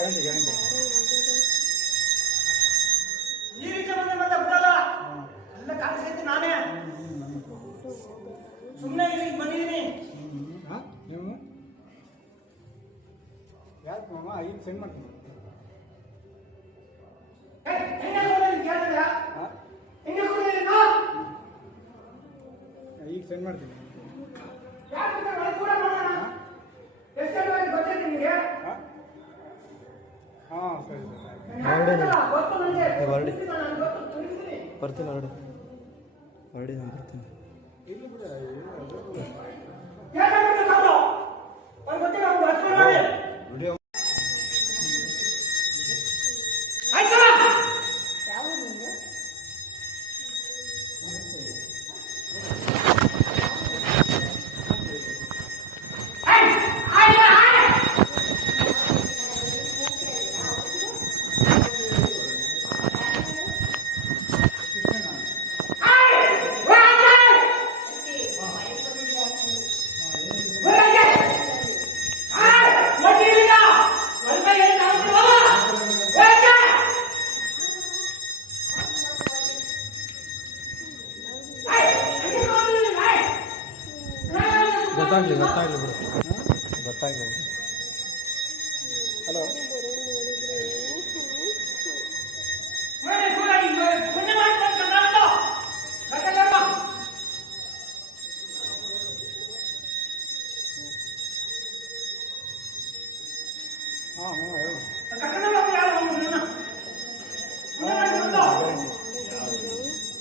Guarantee guarantee. ಈ ರೀತಿ ಬಂದ್ರೆ ಮತ್ತೆ ಬಿಡಲ್ಲ. ಎಲ್ಲ ಕಾಣಿಸೈತಿ ನಾನೇ ಸುಮ್ಮನೆ ಇಲ್ಲಿ ಬಂದಿದ್ದೀನಿ. ನೀವು ಯಾಕೆ ಮಾಮ ಈಗ ಸೆಂಡ್ ಮಾಡ್ತೀನಿ. ಈಗ ಸೆಂಡ್ ಮಾಡ್ತೀನಿ. ಹಾಂ ಸರಿ ಹೊರಡಿ ಬರ್ತೀನಿ ಹೊರಡಿ ನಾನು ಬರ್ತೀನಿ. ಇಲ್ಲ ಬಿಡ ವಿಡಿಯೋ ಗೊತ್ತಾಗ್ಲಿ ಬಿಡು. ಹಲೋ